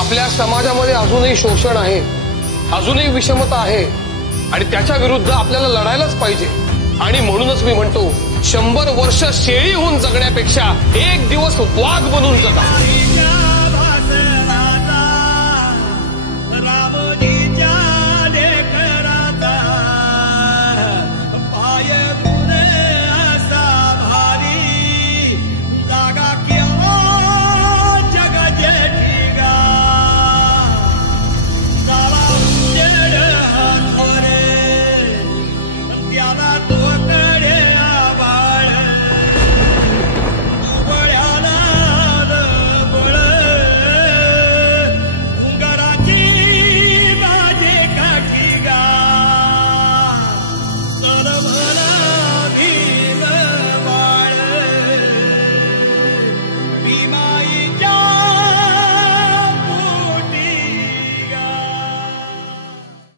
आपल्या समाजामध्ये अजूनही शोषण आहे, अजूनही विषमता आहे आणि त्याच्या विरुद्ध आपल्याला लढायलाच पाहिजे। आणि म्हणूनच मी म्हणतो 100 वर्ष शेळी होऊन जगण्यापेक्षा एक दिवस वाघ बनून जगा।